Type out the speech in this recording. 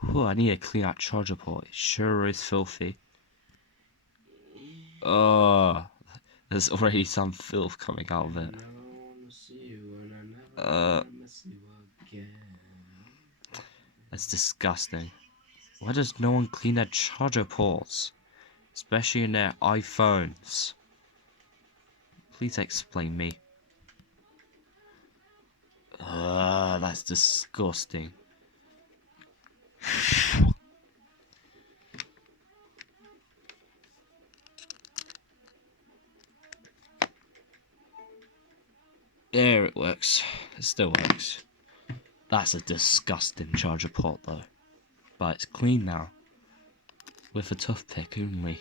Whew, I need to clean that charger port. It sure is filthy. There's already some filth coming out of it. That's disgusting. Why does no one clean their charger ports? Especially in their iPhones. Please explain me. That's disgusting. There, it works. It still works. That's a disgusting charger port though. But it's clean now. With a toothpick only.